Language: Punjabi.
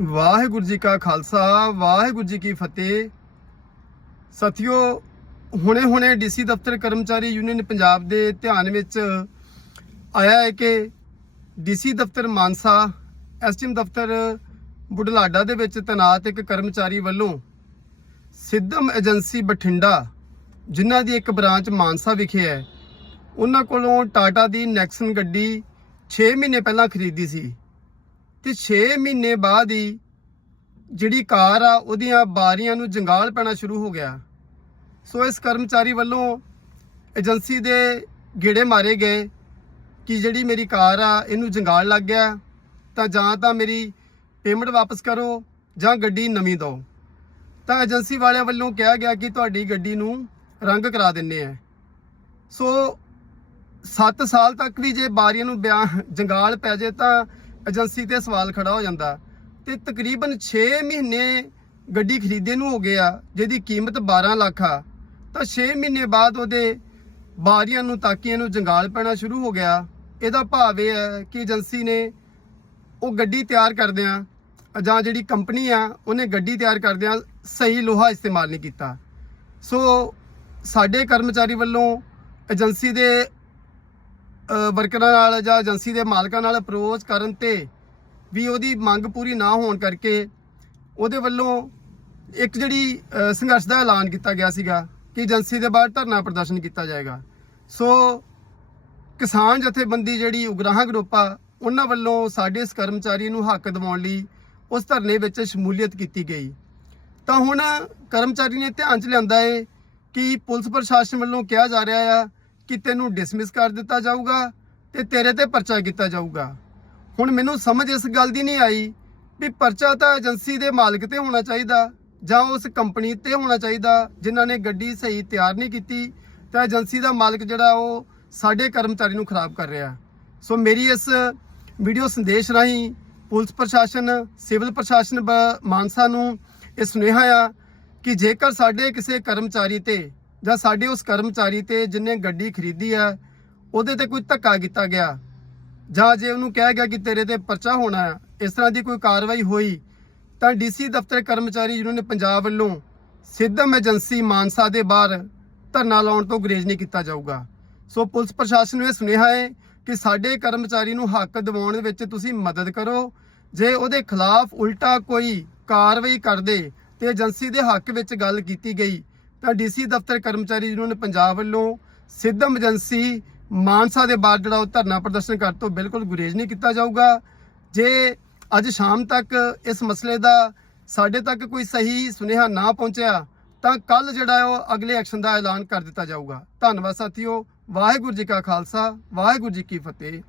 ਵਾਹਿਗੁਰੂ ਜੀ ਕਾ ਖਾਲਸਾ, ਵਾਹਿਗੁਰੂ ਜੀ ਕੀ ਫਤਿਹ। ਸਾਥੀਓ, ਹੁਣੇ-ਹੁਣੇ ਡੀਸੀ ਦਫ਼ਤਰ ਕਰਮਚਾਰੀ ਯੂਨੀਅਨ ਪੰਜਾਬ ਦੇ ਧਿਆਨ ਵਿੱਚ ਆਇਆ ਹੈ ਕਿ ਡੀਸੀ ਦਫ਼ਤਰ ਮਾਨਸਾ ਐਸਟੀਐਮ ਦਫ਼ਤਰ ਬੁਢਲਾਡਾ ਦੇ ਵਿੱਚ ਤੈਨਾਤ ਇੱਕ ਕਰਮਚਾਰੀ ਵੱਲੋਂ ਸਿੱਧਮ ਏਜੰਸੀ ਬਠਿੰਡਾ, ਜਿਨ੍ਹਾਂ ਦੀ ਇੱਕ ਬ੍ਰਾਂਚ ਮਾਨਸਾ ਵਿਖੇ ਹੈ, ਉਹਨਾਂ ਕੋਲੋਂ ਟਾਟਾ ਦੀ ਨੈਕਸਨ ਗੱਡੀ 6 ਮਹੀਨੇ ਪਹਿਲਾਂ ਖਰੀਦੀ ਸੀ। ਤੇ 6 ਮਹੀਨੇ ਬਾਅਦ ਹੀ ਜਿਹੜੀ ਕਾਰ ਆ, ਉਹਦੀਆਂ ਬਾਰੀਆਂ ਨੂੰ ਜੰਗਾਲ ਪੈਣਾ ਸ਼ੁਰੂ ਹੋ ਗਿਆ। ਸੋ ਇਸ ਕਰਮਚਾਰੀ ਵੱਲੋਂ ਏਜੰਸੀ ਦੇ ਗੇੜੇ ਮਾਰੇ ਗਏ ਕਿ ਜਿਹੜੀ ਮੇਰੀ ਕਾਰ ਆ, ਇਹਨੂੰ ਜੰਗਾਲ ਲੱਗ ਗਿਆ। ਤਾਂ ਜਾਂ ਤਾਂ ਮੇਰੀ ਪੇਮੈਂਟ ਵਾਪਸ ਕਰੋ ਜਾਂ ਗੱਡੀ ਨਵੀਂ ਦਿਓ। ਤਾਂ ਏਜੰਸੀ ਵਾਲਿਆਂ ਵੱਲੋਂ ਕਿਹਾ ਗਿਆ ਕਿ ਤੁਹਾਡੀ ਗੱਡੀ ਨੂੰ ਰੰਗ ਕਰਾ ਦਿੰਨੇ ਆ। ਸੋ 7 ਸਾਲ ਤੱਕ ਵੀ ਜੇ ਬਾਰੀਆਂ ਨੂੰ ਬਿਆਨ ਜੰਗਾਲ ਪੈ ਜੇ ਤਾਂ ਏਜੰਸੀ ਤੇ ਸਵਾਲ ਖੜਾ ਹੋ ਜਾਂਦਾ। ਤੇ ਤਕਰੀਬਨ 6 ਮਹੀਨੇ ਗੱਡੀ ਖਰੀਦੇ ਨੂੰ ਹੋ ਗਿਆ ਜਿਹਦੀ ਕੀਮਤ 12 ਲੱਖ ਆ। ਤਾਂ 6 ਮਹੀਨੇ ਬਾਅਦ ਉਹਦੇ ਬਾਰੀਆਂ ਨੂੰ, ਤਾਕੀਆਂ ਨੂੰ ਜੰਗਾਲ ਪੈਣਾ ਸ਼ੁਰੂ ਹੋ ਗਿਆ। ਇਹਦਾ ਭਾਵ ਇਹ ਹੈ ਕਿ ਏਜੰਸੀ ਨੇ ਉਹ ਗੱਡੀ ਤਿਆਰ ਕਰਦਿਆਂ ਜਾਂ ਜਿਹੜੀ ਕੰਪਨੀ ਆ, ਉਹਨੇ ਗੱਡੀ ਤਿਆਰ ਕਰਦਿਆਂ ਸਹੀ ਲੋਹਾ ਇਸਤੇਮਾਲ ਨਹੀਂ ਕੀਤਾ। ਸੋ ਸਾਡੇ ਕਰਮਚਾਰੀ ਵੱਲੋਂ ਏਜੰਸੀ ਦੇ ਵਰਕਰਾਂ ਨਾਲ ਜਾਂ ਏਜੰਸੀ ਦੇ ਮਾਲਕਾਂ ਨਾਲ ਅਪਰੋਚ ਕਰਨ ਤੇ ਵੀ ਉਹਦੀ ਮੰਗ ਪੂਰੀ ਨਾ ਹੋਣ ਕਰਕੇ ਉਹਦੇ ਵੱਲੋਂ ਇੱਕ ਜਿਹੜੀ ਸੰਘਰਸ਼ ਦਾ ਐਲਾਨ ਕੀਤਾ ਗਿਆ ਸੀਗਾ ਕਿ ਏਜੰਸੀ ਦੇ ਬਾਹਰ ਧਰਨਾ ਪ੍ਰਦਰਸ਼ਨ ਕੀਤਾ ਜਾਏਗਾ। ਸੋ ਕਿਸਾਨ ਜਥੇਬੰਦੀ ਜਿਹੜੀ ਉਗਰਾਹਾਂ ਗਰੁੱਪ ਆ ਉਹਨਾਂ ਵੱਲੋਂ ਸਾਡੇ ਇਸ ਕਰਮਚਾਰੀ ਨੂੰ ਹੱਕ ਦਿਵਾਉਣ ਲਈ ਉਸ ਧਰਨੇ ਵਿੱਚ ਸ਼ਮੂਲੀਅਤ ਕੀਤੀ ਗਈ। ਤਾਂ ਹੁਣ ਕਰਮਚਾਰੀ ਨੇ ਧਿਆਨ 'ਚ ਲਿਆਂਦਾ ਏ ਕਿ ਪੁਲਿਸ ਪ੍ਰਸ਼ਾਸਨ ਵੱਲੋਂ ਕਿਹਾ ਜਾ ਰਿਹਾ ਆ ਕਿ ਤੈਨੂੰ ਡਿਸਮਿਸ ਕਰ ਦਿੱਤਾ ਜਾਊਗਾ ਤੇ ਤੇਰੇ ਤੇ ਪਰਚਾ ਕੀਤਾ ਜਾਊਗਾ। ਹੁਣ ਮੈਨੂੰ ਸਮਝ ਇਸ ਗੱਲ ਦੀ ਨਹੀਂ ਆਈ ਵੀ ਪਰਚਾ ਤਾਂ ਏਜੰਸੀ ਦੇ ਮਾਲਕ ਤੇ ਹੋਣਾ ਚਾਹੀਦਾ, ਜਾਂ ਉਸ ਕੰਪਨੀ ਤੇ ਹੋਣਾ ਚਾਹੀਦਾ, ਜਿਨ੍ਹਾਂ ਨੇ ਗੱਡੀ ਸਹੀ ਤਿਆਰ ਨਹੀਂ ਕੀਤੀ, ਤਾਂ ਏਜੰਸੀ ਦਾ ਮਾਲਕ ਜਿਹੜਾ ਉਹ ਸਾਡੇ ਕਰਮਚਾਰੀ ਨੂੰ ਖਰਾਬ ਕਰ ਰਿਹਾ। ਸੋ ਮੇਰੀ ਇਸ ਵੀਡੀਓ ਸੰਦੇਸ਼ ਰਾਹੀਂ ਪੁਲਿਸ ਪ੍ਰਸ਼ਾਸਨ, ਸਿਵਲ ਪ੍ਰਸ਼ਾਸਨ ਬ- ਮਾਨਸਾ ਨੂੰ ਇਹ ਸੁਨੇਹਾ ਆ ਕਿ ਜੇਕਰ ਸਾਡੇ ਕਿਸੇ ਕਰਮਚਾਰੀ ਤੇ ਜਾਂ ਸਾਡੇ ਉਸ ਕਰਮਚਾਰੀ ਤੇ ਜਿਨੇ ਗੱਡੀ ਖਰੀਦੀ ਆ, ਉਹਦੇ ਤੇ ਕੋਈ ਧੱਕਾ ਕੀਤਾ ਗਿਆ। ਜਾਂ ਜੇ ਉਹਨੂੰ ਕਿਹਾ ਗਿਆ ਕਿ ਤੇਰੇ ਤੇ ਪਰਚਾ ਹੋਣਾ ਆ, ਇਸ ਤਰ੍ਹਾਂ ਦੀ ਕੋਈ ਕਾਰਵਾਈ ਹੋਈ, ਤਾਂ ਡੀਸੀ ਦਫ਼ਤਰ ਕਰਮਚਾਰੀ ਯੂਨੀਅਨ ਪੰਜਾਬ ਵੱਲੋਂ ਸਿੱਧਮ ਏਜੰਸੀ ਮਾਨਸਾ ਦੇ ਬਾਹਰ ਧਰਨਾ ਲਾਉਣ ਤੋਂ ਗੁਰੇਜ਼ ਨਹੀਂ ਕੀਤਾ ਜਾਊਗਾ। ਸੋ ਪੁਲਿਸ ਪ੍ਰਸ਼ਾਸਨ ਨੂੰ ਇਹ ਸੁਨੇਹਾ ਹੈ ਕਿ ਸਾਡੇ ਕਰਮਚਾਰੀ ਨੂੰ ਹੱਕ ਦਿਵਾਉਣ ਵਿੱਚ ਤੁਸੀਂ ਮਦਦ ਕਰੋ। ਜੇ ਉਹਦੇ ਖਿਲਾਫ ਉਲਟਾ ਕੋਈ ਕਾਰਵਾਈ ਕਰਦੇ ਤੇ ਏਜੰਸੀ ਦੇ ਹੱਕ ਵਿੱਚ ਗੱਲ ਕੀਤੀ ਗਈ ਤਾਂ ਡੀਸੀ ਦਫ਼ਤਰ ਕਰਮਚਾਰੀ ਯੂਨੀਅਨ ਪੰਜਾਬ ਵੱਲੋਂ ਸਿੱਧਮ ਏਜੰਸੀ ਮਾਨਸਾ ਦੇ ਬਾਹਰ ਜਿਹੜਾ ਉਹ ਧਰਨਾ ਪ੍ਰਦਰਸ਼ਨ ਕਰਨ ਤੋਂ ਬਿਲਕੁਲ ਗੁਰੇਜ਼ ਨਹੀਂ ਕੀਤਾ ਜਾਊਗਾ। ਜੇ ਅੱਜ ਸ਼ਾਮ ਤੱਕ ਇਸ ਮਸਲੇ ਦਾ ਸਾਡੇ ਤੱਕ ਕੋਈ ਸਹੀ ਸੁਨੇਹਾ ਨਾ ਪਹੁੰਚਿਆ, ਤਾਂ ਕੱਲ ਜਿਹੜਾ ਉਹ ਅਗਲੇ ਐਕਸ਼ਨ ਦਾ ਐਲਾਨ ਕਰ ਦਿੱਤਾ ਜਾਊਗਾ। ਧੰਨਵਾਦ ਸਾਥੀਓ, ਵਾਹਿਗੁਰੂ ਜੀ ਕਾ ਖਾਲਸਾ, ਵਾਹਿਗੁਰੂ ਜੀ ਕੀ ਫਤਿਹ।